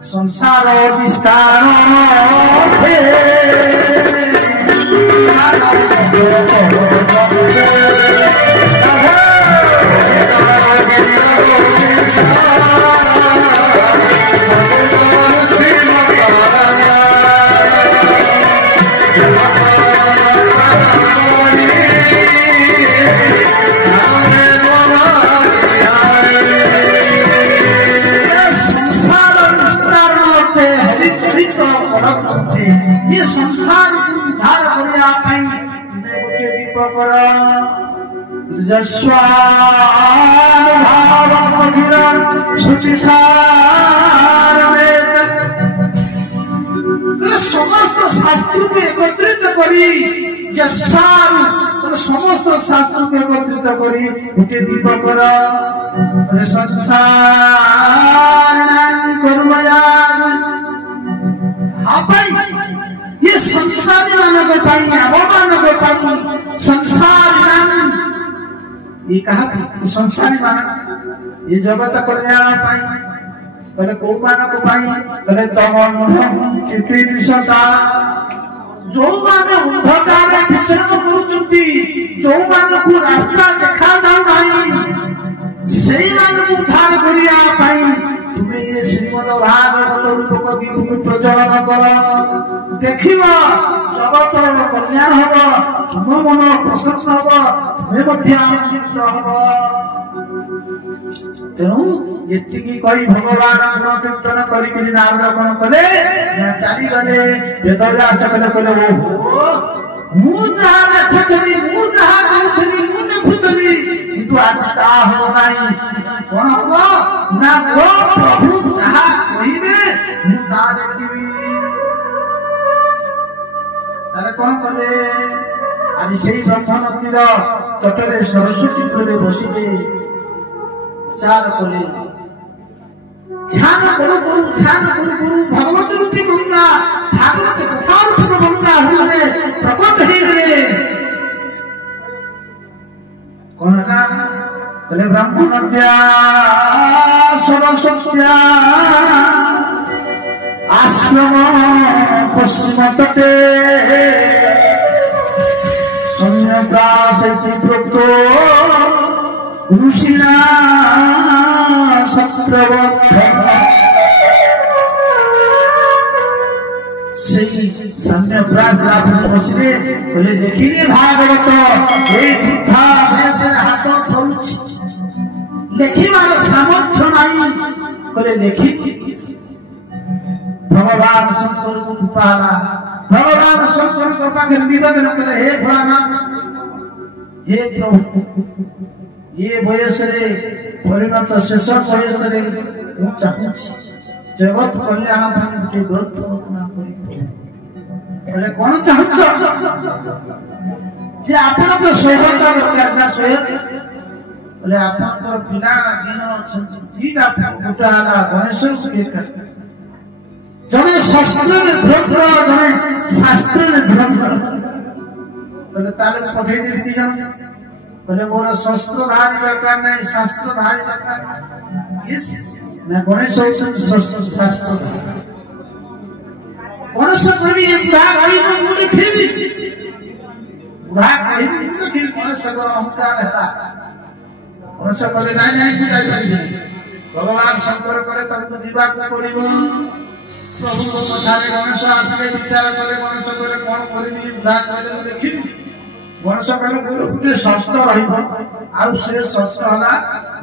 संसार विस्तार ये संसार उद्धार दीपक समस्त शास्त्र को एकत्रित करी समस्त शास्त्र को एकत्रित करी गोटे दीपक संसार ये संसारी मानक संसार ये कहा संसारी मानक ये जगत कल्याण कहले कौ मानक कहले तम दृश्यता जो माने अंधकार विचरण करुचंती जो मानक रास्ता देखा जाऊ नहीं से उद्धार करिया तुम्हें ये श्रीमद भागवत रूपक दीप प्रज्वलन कर देखिब जगत कल्याण हम तुम मन प्रशंस हम तुम्हें आनंदित हम तेणु ये कही भगवान गुण कीर्तन करी नाम जपन कले चली गले वेद व्यास कले कहले ओहो मु जहाँ लेखुली मु जहाँ कहूली मु लिखुली किंतु आज ता हो नहीं कौन हम ना वो प्रभु जहाँ कहे ता देखी तारे कौन कले आज से ब्रह्म नदीर तटरे सरस्वती कूले बसी चार कले ध्यान करू भगवत रूपी गंगा भागवत कथा रूपी गंगा हुए प्रकट हे कौन है कले ब्रह्म नद्या सरस्वत्या आश्रम पश्चिम तटे सन्यास प्रोक्त ऋषिना सन्यास बसले बोले देखिए भागवत हाथ थरुची लेखिबार सामर्थ्य नहीं बोले लेखि भगवान शंकर को कृपाला भगवान शंकर को पाखे निवेदन करे हे भोलानाथ हे प्रभु ये बयस रे परिणत शेष बयस रे जगत कल्याण गोटे ग्रंथ रचना करे कौन चाहूच जे आपण तो सोहता दरकार ना सोह बोले आपनकर पिला दिन अछंती दीटा गोटा आला गणेश के करते जने शास्त्र भ्रम जने शास्त्र भ्रम बोले ताले पठे दी जन बोले मोर शस्त्र धारी दरकार नहीं शास्त्र धारी दरकार ना गणेश शस्त्र शास्त्र गणेश कवि भाग आई को लिखी भाग आई को लिखी गणेश को अहंकार है गणेश कवि नहीं बुझाई पारे भगवान शंकर करे तब दिवा को पड़िबो प्रभु को कथारे गणेश आसले विचार करे गणेश करे कोन करबी भाग करे देखि गणेश कहले गोटे शस्त्र रहिबो आ से शस्त्र हला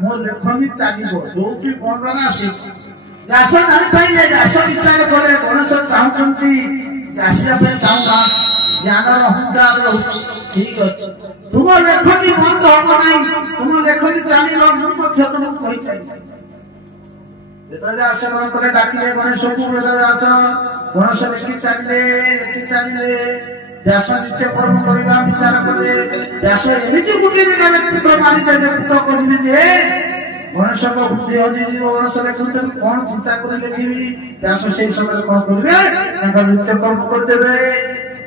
मो लेखनी चालिबो जोटी बंदना से व्यास जानि पाइले व्यास विचार करे गणेश चाहूचंती आसिया पे चाहूना ज्ञानर अहंकार रहउछि ठीक अछि तुम लेखनी बंद हो नहीं तुम लेखनी चालिबो मु मध्य तुम कहि चाहि वेद व्यास मन करे डाकिले गणेश को वेद व्यास गणेश लिखि चालिले व्यास चित्त कर्म करबा विचार कले व्यास एमिति गुटी दिना नेतृत्व मारि दे नेतृत्व करबी जे गणेश को बुद्धि हजि जीव गणेश लेखुते कोन चिंता कर लिखिबी व्यास से समय कोन करबे ताका नित्य कर्म कर देबे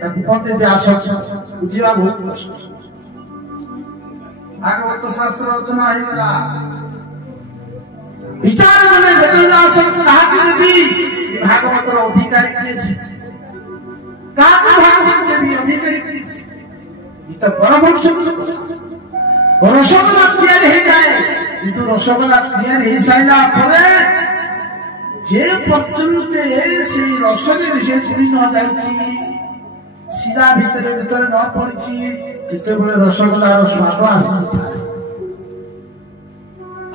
ताकु पते व्यास बुझिबा बहुत कष्ट भागवत शास्त्र रचना हिला विचार मने वेद व्यास कहा कि ଭାଗବତର ଅଧିକାରୀ କିଏ? କାହାକୁ ଭାଗବତ ଦେବି ଅଧିକାରୀ କିଏ? ତ ପରମହଂସ ରସଗୋଲା ତିଆରି ହେଇଯାଏ, କିନ୍ତୁ ରସଗୋଲା ତିଆରି ହେଇସାରିଲା ପରେ যে পর্যন্ত সেই রসরে সে চুরি ন যাইছি, শিরা ভিতরে ভিতরে ন পড়িছি, যেতবে রসগোলার স্বাদ আসিনଥାଏ।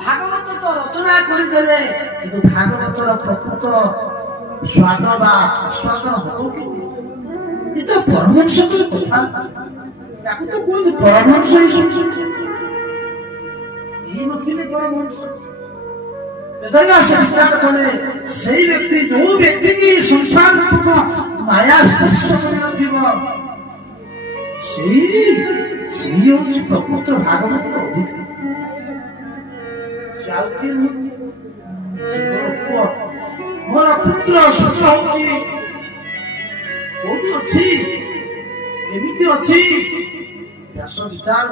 ভাগবত তো রচনা করিদেলে, কিন্তু ভাগবতর প্রকৃত স্বাদ বা আস্বাদন হব কি? এ তো পরমহংসের কথা, তাকে তো কোন পরমহংস এই নথিলে পরমহংস সেই ব্যক্তি যে ব্যক্তি কি সংসার মায়া স্পর্শ করে সেই হচ্ছে প্রকৃত ভাগবত অধিকারী। ମୋର ପୁତ୍ର ସୁଖ ହଉଛି କୋଉଠି ଅଛି, ଏମିତି ଅଛି। ବ୍ୟାସ ବିଚାର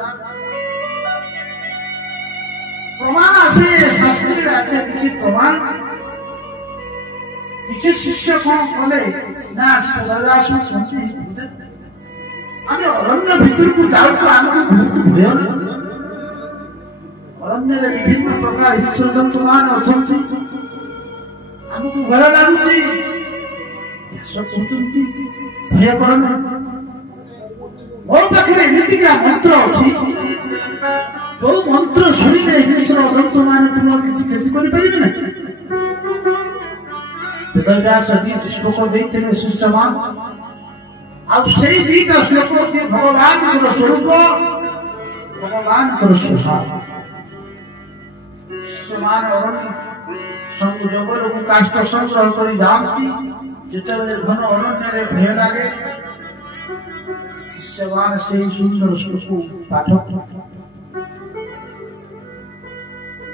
প্রমাণ আছে, শাস্ত্রে আছে কিছু প্রমাণ। কিছু শিষ্য কোন বলে না শুনছি, আমি অরণ্য ভিতরକୁ যাଉଛୁ, ଆମକୁ ବହୁତ ଭୟ ଲାଗୁଛି। ଅରଣ୍ୟରେ ବିଭିନ୍ନ ପ୍ରକାର ଜୀବଜନ୍ତୁ ମାନ ଅଛନ୍ତି, ଆମକୁ ଭୟ ଲାଗୁଛି। ବ୍ୟାସ କହୁଛନ୍ତି ଭୟ କରନା, ମୋ ପାଖରେ ଏମିତିକା ମନ୍ତ୍ର ଅଛି, ଯୋଉ ମନ୍ତ୍ର ଶୁଣିଲେ ହିଂସ୍ର ଜନ୍ତୁ ମାନେ ତୁମର କିଛି କ୍ଷତି କରିପାରିବେ ନା। ବେଦବ୍ୟାସ ଦିଟି ଶ୍ଲୋକ ଦେଇଥିଲେ ଶିଷ୍ୟମାନ, ଆଉ ସେଇ ଦିଟା ଶ୍ଲୋକ ହଉଛି ଭଗବାନଙ୍କର ସ୍ୱରୂପ, ଭଗବାନଙ୍କର ସ୍ୱଭାବ। ଶିଷ୍ୟମାନ ଜଙ୍ଗଲକୁ କାଷ୍ଠ ସଂଗ୍ରହ କରି ଯାଆନ୍ତି, ଯେତେବେଳେ ଘନ ଅରଣ୍ୟରେ ଭୟ ଲାଗେ, ଶିଷ୍ୟମାନ ସେଇ ସୁନ୍ଦର ଶ୍ଲୋକ ପାଠ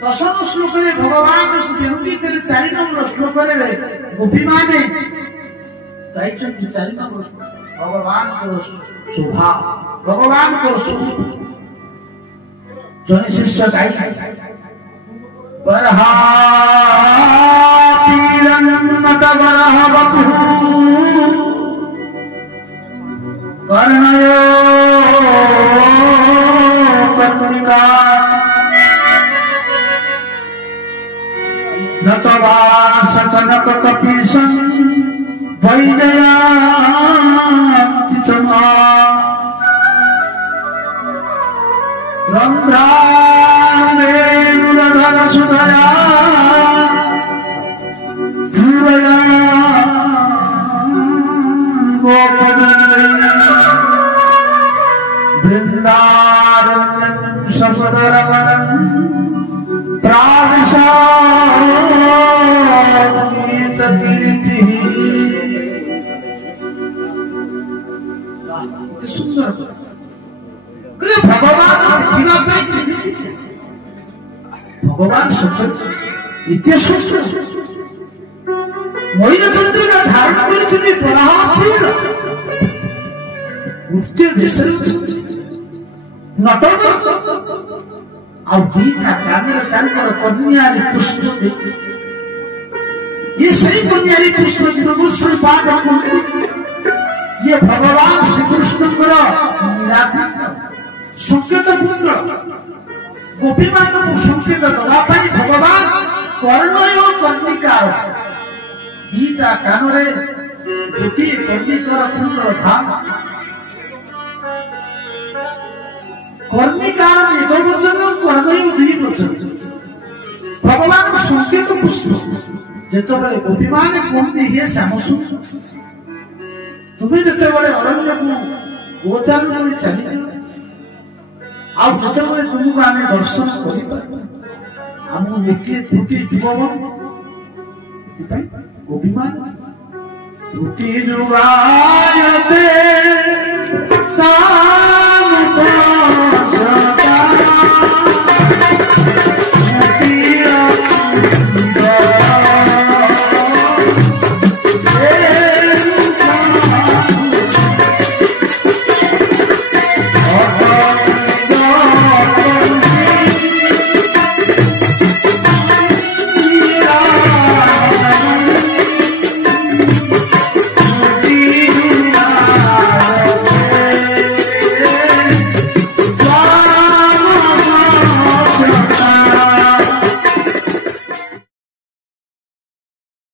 ଦଶମ ଶ୍ଲୋକରେ ଭଗବାନ ଦେଉଥିଲେ, 4 ନମ୍ବର ଶ୍ଲୋକରେ ଗୋପୀମାନେ ଗାଇଛନ୍ତି 4 ନମ୍ବର ଭଗବାନଙ୍କର ଶୋଭା, ଭଗବାନଙ୍କର ସ୍ୱରୂପ। ଜଣେ ଶିଷ୍ୟ ଗାଇଲେ କର୍ଣ୍ଣୟ କର୍ଣ୍ଣିକା नतवा सतनक कपीशं वैजयन्ति च रन्ध्रामेणुरधर सुधया धीरया गोपदन्दै वृन्दारण्यं सपदरवनं प्राविशा সুন্দর ভগবান ভগবান এতে সুস্থ মহিলা চন্দ্রিকা ধারণ করেছেন মৃত্যু দেশের নটন ଆଉ ଦିଟା କାନରେ ତାଙ୍କର କନ୍ୟାରୀ କୃଷ୍ଣ, ଇଏ ସେଇ କନ୍ୟାରୀ କୃଷ୍ଣ ଶ୍ରୀ ପାଦ ଇଏ ଭଗବାନ ଶ୍ରୀକୃଷ୍ଣଙ୍କର ସଂକେତ ପୁତ୍ର। ଗୋପୀମାନଙ୍କୁ ସଂକେତ ଦେବା ପାଇଁ ଭଗବାନ କର୍ଣ୍ଣୟ କର୍ଣ୍ଣିକା ଦିଟା କାନରେ ଗୋଟିଏ କର୍ଣ୍ଣିକାର ପୁତ୍ର ଧାମ। କର୍ଣ୍ଣିକା 1 ବଚନ, କର୍ଣ୍ଣୟ 2 ବଚନ। ଭଗବାନ ସଂକେତ ପୁଷ୍ପ ଯେତେବେଳେ ଗୋପୀମାନେ କୁହନ୍ତି ହେ ଶ୍ୟାମ ସୁନ୍ଦର, ତୁମେ ଯେତେବେଳେ ଅରଣ୍ୟକୁ ଗୋଚାରଣ କରି ଚାଲିଯାଅ, ଆଉ ଯେତେବେଳେ ତୁମକୁ ଆମେ ଦର୍ଶନ କରିପାରିବା, ଆମକୁ ଗୋଟିଏ ତ୍ରୁଟି ଯିବ। ସେଥିପାଇଁ ଗୋପୀମାନ ତ୍ରୁଟି ଯୁଗାୟତେ